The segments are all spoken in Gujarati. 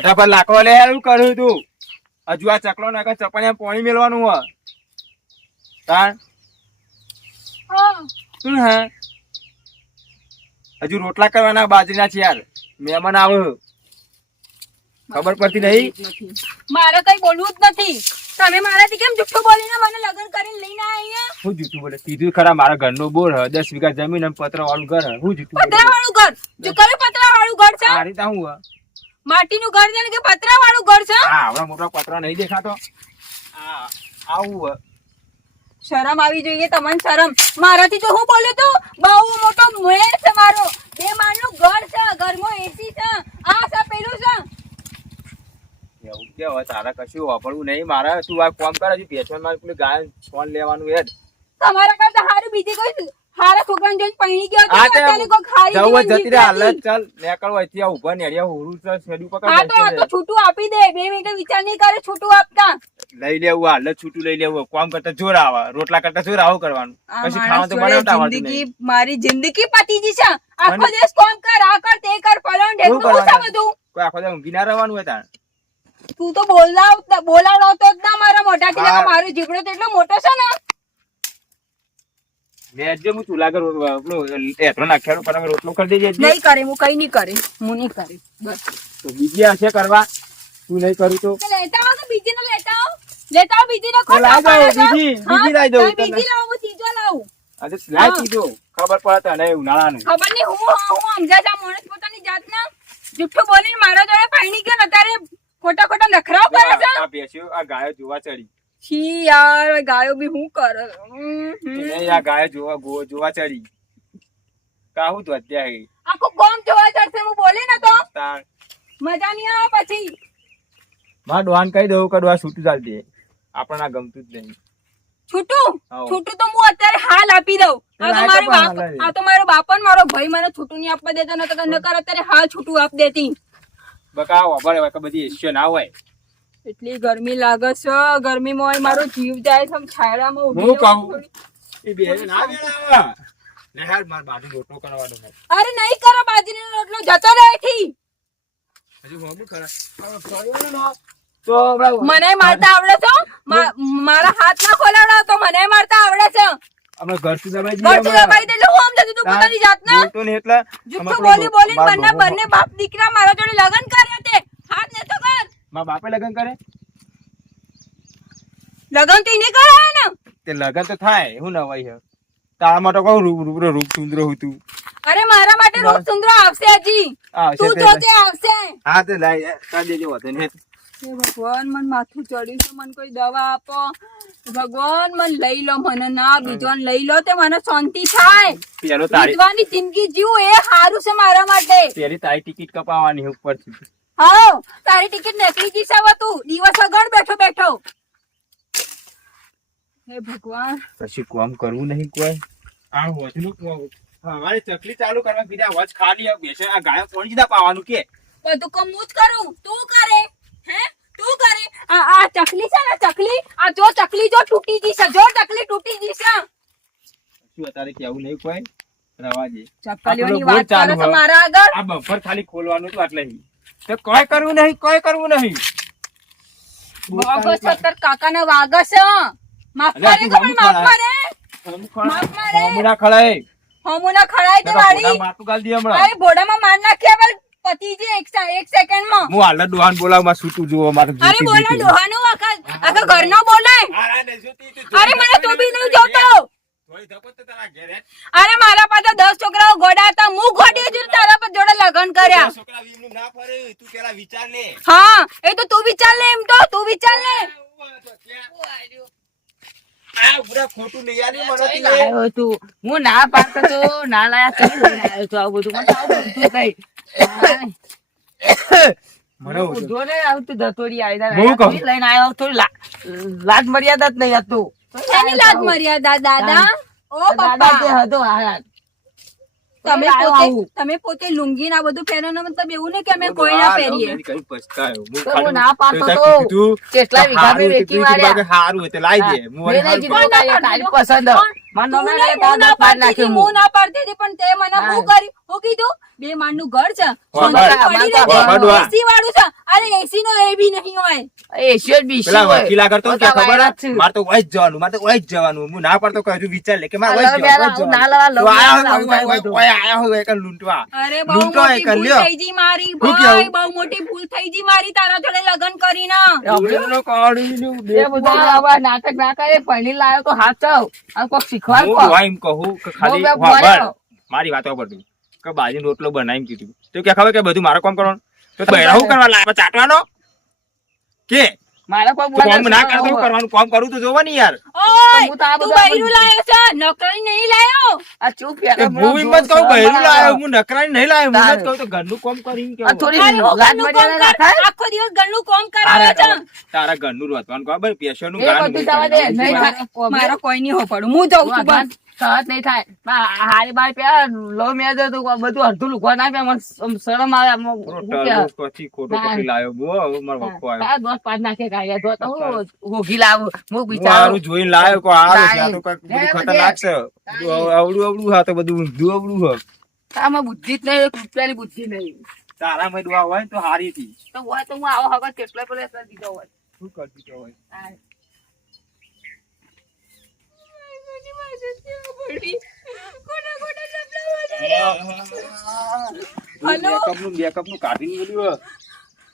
ફટાફટ લાકવા લે એવું કર્યું તું હજુ આ ચકલો નાખે ચપાણી પાણી મેળવાનું હોય તાણ શું હે હજુ રોટલા કરવાના બાજરીના છે યાર મહેમાન આવે ખબર પડતી નહીં મારે કઈ બોલવું જ નથી તમે મારાથી કેમ જુઠ્ઠું બોલીને મને લગ્ન કરીને લઈને આવ્યા હું જૂઠું બોલે કીધું ખરા મારા ઘરનો બોર 10 વીઘા જમીન અને પતરા વાળું ઘર હું જૂઠું પતરા વાળું ઘર જો કયું પતરા વાળું ઘર છે આ રીતે હું માટીનું ઘર છે કે પતરા વાળું ઘર છે હા આવડા મોટા પતરા નહીં દેખાતો આ આવું શરમ આવી જોઈએ તમને શરમ મારાથી જો હું બોલ્યો તો બહુ મોટો મેળ છે મારો 2 માળનું ઘર છે ઘરમાં એસી છે આ છે પેલું છે એવું કે હવે તારા કશું વાપરવું નહીં મારા તું આ કામ કર હજી પેશન માં પેલું ગાય ફોન લેવાનું હેડ તમારા કરતા હારું બીજી કોઈ હારા છોકરાને જોઈને પૈણી ગયો તો અત્યારે કોઈ ખારી જવું જતી રે હાલત ચાલ નેકળો અહીંથી આ ઉભા નેડિયા હોરું છે શેડુ પકડ હા તો છૂટું આપી દે 2 મિનિટ વિચાર નહીં કરે છૂટું આપતા લઈ લેવું હાલત છૂટું લઈ લેવું કામ કરતા જોર આવે રોટલા કરતા જોર આવું કરવાનું પછી ખાવાનું તો બનાવતા આવડતું નહીં મારી જિંદગી પતીજી છે આખો દિવસ કામ કર આ કર તે કર પલણ ઢેકું શું છે બધું કોઈ આખો દિવસ ઊંઘી ના રહેવાનું હોય તાણ તું તો બોલાવતો જ ના મારા મોઢાથી ના મારો જીભડો તો એટલો મોટો છે ને મેજે હું ચૂલા કર પેલો એઠો નાખ્યાનો પર રોટલો કરી દેજે નહીં કરે હું કઈ નહીં કરે હું નહીં કરે બસ તો બીજી હશે કરવા તું નહીં કરું તો લેતા આવો કે બીજી ને લેતા આવો બીજી ને ખોટા લાવ બીજી લાવી દઉં બીજી લાવો હું ત્રીજો લાવું આજે લાવી દીધો ખબર પડે તને ઉનાળાનું ખબર નહીં હું સમજા જા માણસ પોતાની જાતના જુઠ્ઠું બોલીને મારા જોડે પાણી ગયો ને અત્યારે ખોટા નખરાવ કરે છે આ બેસ્યો આ ગાયો જોવા ચડી છી યાર ગાયો બી હું કરે આ ગાયો જોવા ચડી કાહું તો અત્યારે આખું ગામ જોવા ચડશે હું બોલી ને તો તાણ મજા નહીં આવે પછી માં ડોહાન કહી દઉં કડવા છૂટું ચાલ દે આપણને આ ગમતું જ નહીં છૂટું તો હું અત્યારે હાલ આપી દઉં આ તો મારો બાપ ને મારો ભાઈ મને છૂટું નહીં આપવા દેતો નકર અત્યારે હાલ છૂટું આપ દેતી બકા વાપરે કે બધી એસ્યો ના હોય એટલી ગરમી લાગે છે ગરમીમાં મારો જીવ જાય છે છાયડામાં હું કહું એ બે ના વેળાવા ને હાલ માર બાજુ રોટલો કરવાનો છે અરે નહીં કરો બાજરીનો રોટલો જતો રહે થી હજુ હોબુ ખરા તો મને મારતા આવડે છે મારા હાથ ના ખોલાવડા તો મને મારતા આવડે છે અમે ઘર સુધી દબાઈ દે હું આમ જતી તું પોતાની જાતના તો ને એટલે જુઠ્ઠું બોલી બંને બાપ દીકરા મારા જોડે લગન કર્યા તે હાથ ને તો કર મારા બાપે લગન કરે લગન તો નહીં કરાય ને તે લગન તો થાય હું નવાઈ હે તારા માટે કહું રૂપ સુંદર હતું અરે મારા માટે રૂપ સુંદર આવશે હજી તું જોજે આવશે હા તે લાઈ કા દેજો વતન હે હે ભગવાન મન માથું ચડ્યું છે મન કોઈ દવા આપો ભગવાન મન લઈ લો મને ના બીજોન લઈ લો તે મને શાંતિ થાય પેલો તારી વિધવાની જિંદગી જીવું એ સારું છે મારા માટે પેલી તારી ટિકિટ કપાવવાની ઉપરથી હા તારી ટિકિટ નીકળી જશે હવે તું દિવસ વગર બેઠો હે ભગવાન પછી કામ કરવું નહીં કોઈ આ હોજનું હવારે ચકલી ચાલુ કરવા કીધા હોજ ખાલી બેસે આ ગાયો કોણ કીધા પાવાનું કે બધું કામ હું જ કરું તું કરે હે તું કરે આ ચકલી છે ને ચકલી આ જો ચકલી જો તૂટી જશે જો ચકલી તૂટી જશે શું અત્યારે કેવું નહીં કોઈ રવાજે ચકલીઓની વાત કરે છે મારા આગળ આ બફર ખાલી ખોલવાનું તો એટલે તો કોઈ કરવું નહીં વાગો સત્તર કાકાને વાગે છે માફ કરે તો પણ માફ કરે હમુના ખળાય તે વાળી માથું ગાલ દે હમણાં અરે ભોડામાં માર નાખ્યા પર પતિજી એક સેકન્ડમાં હું હાલ ડોહાન બોલાવ માં છૂટું જોવો મારે અરે બોલા ડોહાનો આખા ઘરનો બોલાય અરે મને તો બી નહીં જોતો અરે મારા પાસે 10 છોકરાઓ ગોડા હતા હું ગોડી જ તારા પર જોડે લગન કર્યા છોકરા વીમનું ના ફરે તું પેલા વિચાર લે હા એ તો તું વિચાર લે એમ તો તું વિચાર લે આ પૂરા ખોટું લઈ આલી મને લાયો તું હું ના પાડતો તો ના લાયા તો લઈને આવ્યો તો આવું બધું મને આવું બધું થઈ મને ઉધો ને આવતું દતોડી આવી લઈને આવ્યો થોડી લાજ મર્યાદા જ નહીં હતું એની લાજ મર્યાદા દાદા ઓ દાદા તે બાપા હતો હારા તમે પોતે લુંગી ના બધું પહેરવાનો મતલબ એવું ને કે અમે કોઈ ના પહેરીએ કઈ પછતાયો તો હું ના પાડતો તો કેટલા વીઘા મે વેકી માર્યા હારું એટલે લાઈ દે મેં નહીં કીધું તારી પસંદ હું ના પાડતી હતી પણ તે મને શું કરી હું કીધું 2 માળનું ઘર છે વાહ, વાહ. એસી વાળું છે અરે એસી નો એ બી નહીં હોય એસી જ બીસી પેલા હોય. વકીલ આગળ તો બધા કે ખબર વાયરા જ છે. મારે તો વહી જ જવાનું મારે તો વહી જ જવાનું હું ના પડતો કહેજો વિચાર લે કે મારે આ વહી જ લવ જવાનું, મેળા, વહી જ ના જવાનું. લવા, લવ તો મેળા, આયા લવ હોય, મેળા આયા હોય કે લૂંટવા અરે બહુ લૂંટો મોટી એ કરી ભૂલ લ્યો. થઈ જી મારી શું ભાઈ કેવું? બહુ મોટી ભૂલ થઈ જી મારી તારા જોડે લગ્ન કરીને લૂંટનો કાઢીને એ બે બધા આવા નાટક ના કરે, પહેલી લાયો તો હાથ ચાવ. આ કોક શીખવાડ હું કોક. હોય એમ કહું કે ખાલી બહુ વાહ, બરાબર. વાહ. મારી વાતો પડતું કે બાજરીનો રોટલો બનાવીને કીધું તો કે ખબર કે બધું મારે કામ કરવાનું તો બહેરા શું કરવા લાવે ચાટવાનો કે મારે કોઈ કામ ના બોલાવે કરતો શું કરવાનું કામ કરું તો જોવા નહીં યાર ઓય હું તો આ તું બધું બૈરું લાયો છે નોકરી નહીં લાયો આ ચૂપ એ યાર, હું એમ જ કહું બહેરું લાયો હું નકરાઈ નહીં લાયો હું તારે. જ કહું તો ઘરનું કામ કરીને આ કેવું થોડી અરે, લાજ ઘરનું મર્યાદા કામ કર. રાખાય. આખો દિવસ ઘરનું કામ કરાવે છે તારા ઘરનું રોતવાનું ખબર પેશનનું એ ગાનું બધું થવા દે, નહીં નહીં થાય. મારો કોઈ નહીં હો પડું હું જઉં છું બસ સહજ નહીં થાય. હારી બાર પ્યા લો મેં તો બધું અડધું લુખવા ના પ્યા, મને શરમ આવે આમ શું કે? ખોટો લાયો બો હવે મારો વખો આવ્યો તારા દોસ્ત પાંચ નાખે ગાયા તો હું હોગી લાવું હું બિચારો મારું જોઈને લાયો કો આરો છે આ તો તારી. કંઈક બધું ખતરનાક છે બધું અવળું અવળું હા તો બધું ઊંધું અવળું હા આમાં બુદ્ધિ જ નહીં, રૂપિયાની બુદ્ધિ નહીં. તારા માં દુઆ હોય ને તો હારી હતી તો હોય તો હું આવો હગત કેટલો પેલો કરી દીધો હોય. શું કરતી તો હોય હા. બેકઅપ નું કાઢીને બોલ્યું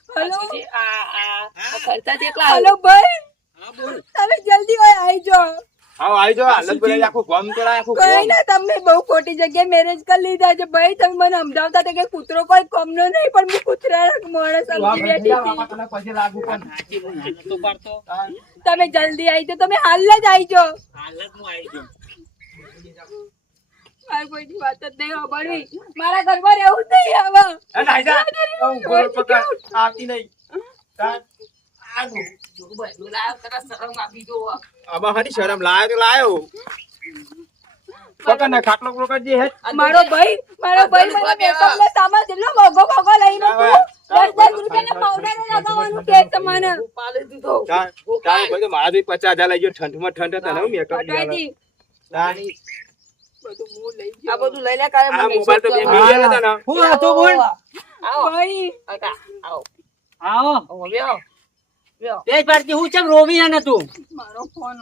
હલો પછી આ ખર્ચા કેટલા આવે? હલો ભાઈ તમે જલ્દી હોય આવી જાઓ હા આવી જાઓ હાલત બોલાવી આખું ગમ કરાય આખું કઈ ગમ ના તમને બહુ ખોટી જગ્યાએ મેરેજ કરી લીધા છે ભાઈ તમે મને સમજાવતા હતા કે કૂતરો કોઈ કમનો નહીં પણ હું કૂતરા માણસ સમજી બેઠી હતી. પછી લાગુ પણ તમે જલ્દી આવી જાઓ તમે હાલ જ આવી જાઓ મારી કોઈની વાત જ નહીં સાંભળવી મારા ઘરમાં રહેવું જ નહીં આવા એ નાઈ જા હું ગોળ પકડ આવતી નહીં આમાં હારી શરમ લાયો તો લાયો પકડ ને ખાટલો પકડ જે હે મારો ભાઈ મને મેકઅપ નો સામાન જેટલો મોઘો લઈને તું 10 રૂપિયાના પાવડર લગાવવાનું કે છે મને તારે ભાઈ તો મારા જોઈ 50,000 લઈ ગયો ઠંડમાં ઠંડ તને હું મેકઅપ હટાઈ તારી બધું હું લઈ આ બધું લઈ લે કાલે આ મને મોબાઈલ તો બે શોધ મિલી આલે તને હું હતો બોલ આવો ભાઈ કાકા, આવો આવો આવો, બેહો. બેહો. તેજ પાડતી હું ચમ રોવી અને તું મારો ફોન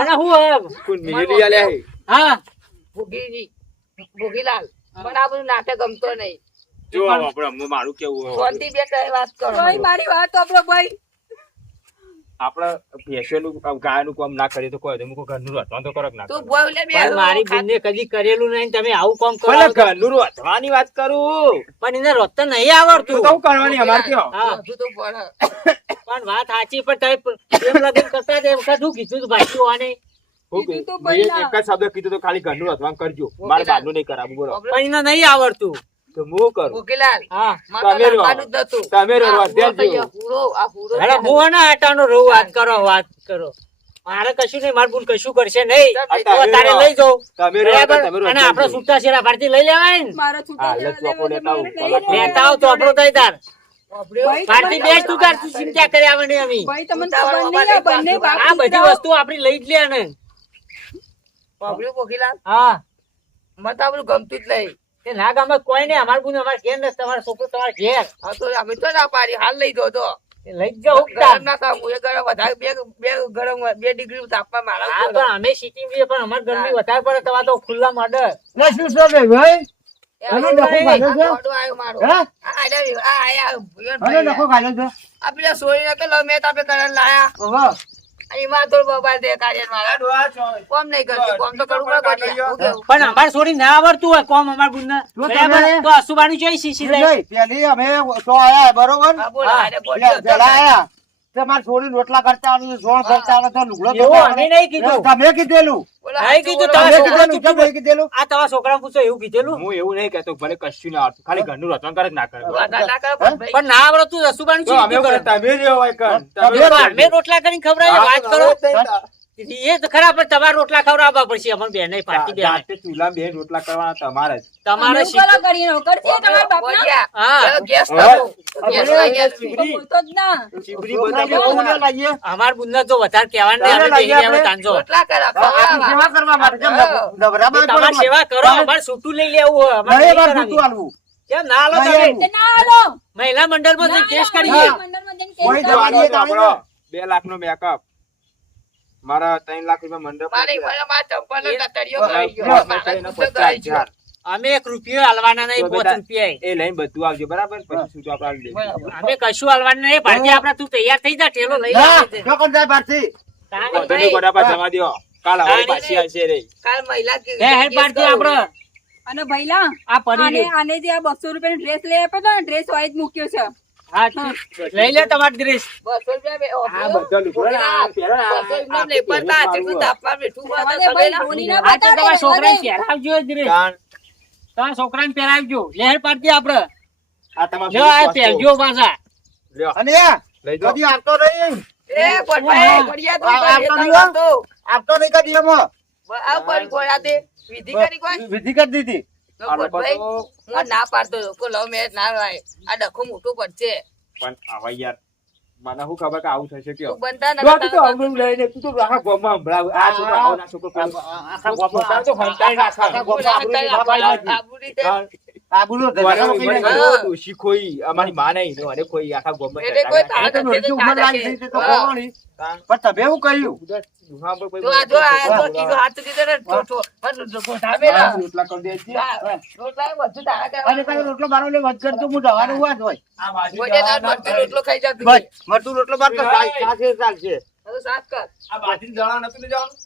અને હું હવે? કોણ મિલી આલે હે હા ભોગીજી, ભોગીલાલ મને આ બધું નાટક ગમતો નહીં. જો આપણે મારું કેવું શાંતિ બેઠા વાત કરો. ભાઈ મારી વાત સાંભળો ભાઈ આપણે ભેંસોનું ગાયનું કામ ના કરીએ તો કોઈ હું ઘરનું રોતવાનું તો કરો કે ના તું કરો? બોલ લે બે પણ મારી બેનને કદી કરેલું નહીં ને તમે આવું કામ કરો ભલે ઘરનું રોતવાની વાત કરું પણ એને રોત નહીં આવડતું તો હું કરવાની અમાર કયો હા હજુ તો બોલ. પણ વાત સાચી પણ તમે એમ લગન કરતા તે વખત શું કીધું તું ભાઈ તું આને કીધું તો મેં પહેલા. એક જ શબ્દ કીધું તો ખાલી ઘરનું રોતવાનું કરજો મારે બહારનું નહીં કરાવવું બોલો પણ એને નહીં આવડતું તો હું કરું ભોગીલાલ હા મને તમે રહો. લાવવાનું જ નતું. તમે રહો, આ અધ્યાય પૂરો થઈ જેવો. ગયો, પૂરો, આ પૂરો અરે થઈ હું ને આટાનો રહું વાત કરો મારે કશું નહીં મારું બોન કશું કરશે નહીં આ તો તમે તારે રહો. લઈ જાઉં તમે રહો, બરાબર તમે રહો, અને જલ્દી. આપણે છૂટા છેરા પાડતી લઈ લેવાય ને મારો છૂટા હા, લઈ ચોપડો લેતા આવું. લેતા આવ તો આપણો થઈ તાર ભાઈ, પાડતી તમને બેસ તું કર તું ચિંતા કરી આવવાની અમી ભાઈ તમને ખબર નહીં આ બંને બાપ આ બધી દીકરાઓ. વસ્તુ આપડી લઈ જ લે ને બાબલ્યો ભોગીલાલ, હા મને તો આ બધું ગમતું જ નહીં. એ ના ગામમાં કોઈ નહીં અમાર ગુણ અમાર ઘેર નથી તમારો છોકરો તમારા ઘેર હા તો અમે તો ના પાડી, હાલ લઈ દો તો. એ લઈ જ જાઓ ગરમ ના થાવ, હું એ ગરમ વધારે બે ગરમ 2 ડિગ્રી તાપમાન મારા હા ઉપર. પણ અમે સિટી માં પણ અમાર ગરમી વધારે પડે તમારે તો ખુલ્લા મડે એ અમે આ ડખો આ દોડો આવ્યો મારો. આ આયા, ભુવનભાઈ આયા. આ પેલા સોરીને તો લવ મેચ આપણે કરવા લાયા. એમાં તો બબાલ દે કાર્ય મારા. કોમ નહીં કરતી, કોમ તો કરવું પડે ગોડિયા. હું કેવું? પણ અમાર છોડી ના આવડતું હોય કોમ અમાર ગુણ બરાબર તો અસુબાની જોઈ શીશી લઈ પેલી અમે તો આયા બરોબર હા, બોલ, હા, હારે બોલ. પેલા આયા તમારે છોડી રોટલા કરતા આવડે, સોણ કરતા આવડે તો લુગડો એવું ધોતા અમે આવડે. નહીં કીધું. તમે કીધેલું બોલો, નહીં કીધું, બોલો, તમે બોલો. તમે કીધેલું, તમે કીધેલું. આ તમારા છોકરા પૂછો એવું કીધેલું હું એવું નહીં કહેતો ભલે કશું ના આવતું ખાલી ઘરનું રોતવાનું કરે કે ના કરે ના, ના કરો, ભાઈ. પણ ના આવડે તું અસુબાની તો અમે શું કરે, તમે રહ્યો હોય કણ. તમે તમે અમે રોટલા કરીને ખવડાવીએ વાત કરો એ તો ખરા પણ તમારે રોટલા ખવડાવવા પડશે અમને બેને પાર્ટી બેને જાતે ચૂલા બે રોટલા કરવાના તમારે જ. તમારે અમે ઉકાળા કરીએ નોકર છે તમારા બાપના બોલ્યા. હા ચાલો, ગેસ હવે. લાવો. ગેસ લાવી ગેસ. તો બોલતો જ ના ચીબડી છોકરા બધા જેવું ને લાવીએ. અમાર બુનને તો વધારે કહેવાનું નહીં, અમે ચાલો, બેહી આપણે. રહેવાનું તાંજો. રોટલા કરા, આપણી ખવડાવવા. સેવા કરવા માટે કેમ નવરામાં તમારી સેવા કરો, અમારે છૂટું લઈ લેવું હોય, અમારે નહીં, નહીં મારે કરાવી. છૂટું આલવું. કેમ ના આલો નહીં તમે? આલવું. તે ના હાલો મહિલા મંડળમાં ના જઈને કેસ હાલો. કરીએ. મંડળમાં જઈને કોઈ કેસ જવા કરીએ. દે. આપણો 2 લાખનો મેકઅપ મારા 3 લાખ રૂપિયા મંડપ મારી નાખ્યા. મને મારા ચંપલનો તતરીઓ બરાબર. કરાવી ગયો. બરાબર. મારા એના ખુદ 50,000. કરાવી ગયો. અમે 1 રૂપિયો હાલવાના નહીં, તો 5 બેટા, રૂપિયા. એ લઈને બધું આવજો બરાબર પછી શું તો આપણે બરાબર. અમે કશું હાલવાનું નહીં, ભાજી આપણે તું તૈયાર થઈ જા, ઠેલો લઈ ના, આવજે. ચોકન જાય બહારથી. વધુની ગોડા પર જવા દ્યો. કાલ હવે હા, પાછી આવશે રે. કાલ મહિલા કે- હે હે ગેસ પાડતી કરો. આપણે અને ભઈલા આ પડી આને રહી. આને જે આ 200 રૂપિયાનો ડ્રેસ લઈ આપ્યો તો ને ડ્રેસ વાઈજ મૂક્યો છે હા, લઈ લે તમારી ડ્રેસ. 200 રૂપિયા બે- આ બધા લુગડા આ પહેલા આ- 200 રૂપિયા નહીં પડતા. આટલું તાપમાન મીઠું જવા ખાતા દે ભાઈ, સગેલા. બોલી ના આ તો બતાડે, તમારા જવા દે. છોકરાને પહેરાવજો જ ડ્રેસ. કાન. તમારા છોકરાને પહેરાવજો. લહેર પાડતી આપણે. આ તમારો જો આ વસ્તુ. પહેરજો પાછા. લ્યો, અને લઈ જાઓ. કદી આપતો નહીં. એ ગોઠવાય, ગોળિયા તું આ કરી, આપતો એક નહીં હો. તો. આપતો નહીં કદી એમાં. આ કરી ગોળા દે. વિધિ કરી કોઈ? વિધિ કરી દીધી. તો આ લોકો ગોઠવાય. તો હું ના પાડતો હતો. કોઈ લવ મેરેજ ના હોય. આ ડખો મોટું પડશે. પણ આવા યાર મને શું ખબર કે આવું થશે કયો તું બનતા જો તું તો નતા. આવું લઈને તું તો આખા ગામમાં સંભળાવ. આ છોકરો આવો ના છોકરો પેલો. આખા ગામમાં તો હંતાઈ નાખા. આખા ગામમાં આબરૂની ના પાડી નાખી. આબુ રીતે. આબરૂનો ધજારો કઈ મને નાખી. કીધું તું શીખોઈ અમારી માં નહીં તો અને કોઈ આખા ગામમાં એટલે કોઈ આ તો નોરતી ઉંમર લાગી ગઈ છે તો ખોવાણી. પણ તમે એવું કહ્યું. દુહા પર કોઈ જો આ જો આ જો કીધું હાથ દીધો ને ઠોઠો. પણ ગોઠાવેલા. રોટલા કરી દે છે. હા, રોટલા એ બધું તારા અને કરવાનું. કઈ રોટલો બારો લે વધ કરતો હું જવાનું વાત હોય. આ બાજુ ગોળે તાર જવાના મરચું રોટલો ખાઈ જતું. બસ મરતું રોટલો બાર તો ચાલશે ચાલશે. હવે સાફ કર. આ બાજુ જવા નતું ને જવાનું.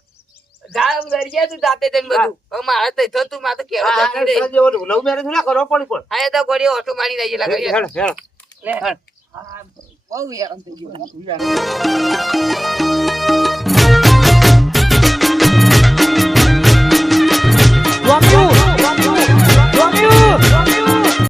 જા આમ દરિયા તું જાતે તેમ બધું. હવે મારે તો ઈથો તું મારે તો કેવું આ જતી રહી. જેવો લવ મેરેજ ના કરો પડી પણ. હા, એ તો ગોળીઓ ઓટો મારી રહી છે લાગે છે. હેડ હેડ લે. હેડ. હા, બહુ હેરાન થઈ ગયું.